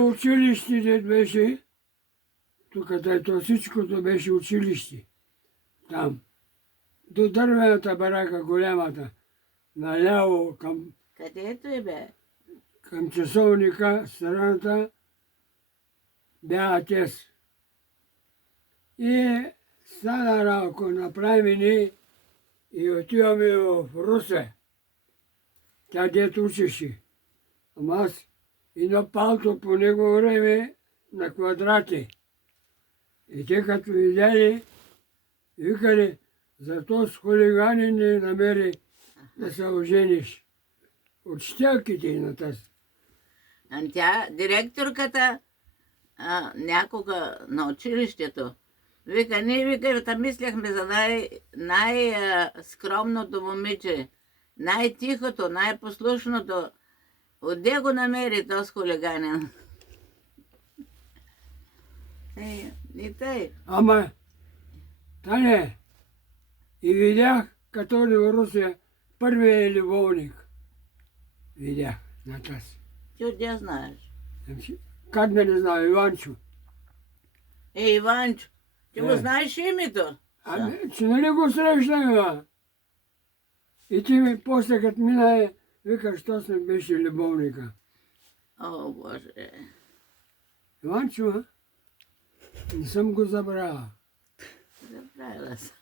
Училище дед беше, тук то всичкото беше училище. Там. До дървената барака, голямата. Наляво Където е бе? към часовника, страната, бяха тез. И стана, ако направим ни и отиваме в Русе. Тя дето учеше. Ама аз едно палто по него време на квадрати. И те като видяли, викали, зато с хулигани не намери да се ожениш. От щелките и на тази. Тя, директорката, някога на училището, вика, ние вика, мислехме за най-скромното момиче, най-тихото, най-послушното. Отде го намери този хулиганин? И тъй. Ама, Таня, и видях, като ли в Русия, първия любовник. Видях на тази. Ти отде знаеш? Как да не знам, Иванчо. Иванчо, ти го знаеш името? Ами, че нали го срещнах, бе? И ти ми после като мина, вика, що се беше любовника. О, Боже. Иванчо, не съм го забравил. Забравила съм.